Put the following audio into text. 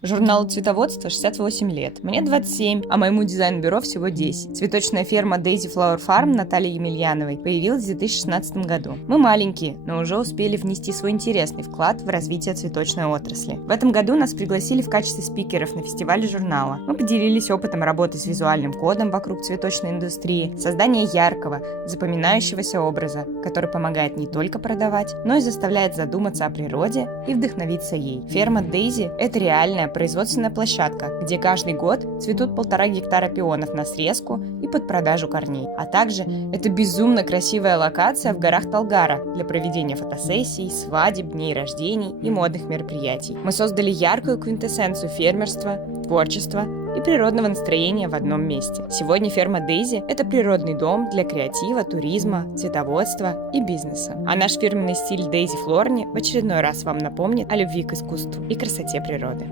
Журналу цветоводства 68 лет. Мне 27, а моему дизайн-бюро всего 10. Цветочная ферма Daisy Flower Farm Натальи Емельяновой появилась в 2016 году. Мы маленькие, но уже успели внести свой интересный вклад в развитие цветочной отрасли. В этом году нас пригласили в качестве спикеров на фестивале журнала. Мы поделились опытом работы с визуальным кодом вокруг цветочной индустрии, создания яркого, запоминающегося образа, который помогает не только продавать, но и заставляет задуматься о природе и вдохновиться ей. Ферма Daisy – это реальная производственная площадка, где каждый год цветут 1,5 гектара пионов на срезку и под продажу корней. А также это безумно красивая локация в горах Талгара для проведения фотосессий, свадеб, дней рождений и модных мероприятий. Мы создали яркую квинтэссенцию фермерства, творчества и природного настроения в одном месте. Сегодня ферма Daisy – это природный дом для креатива, туризма, цветоводства и бизнеса. А наш фирменный стиль Daisy Florni в очередной раз вам напомнит о любви к искусству и красоте природы.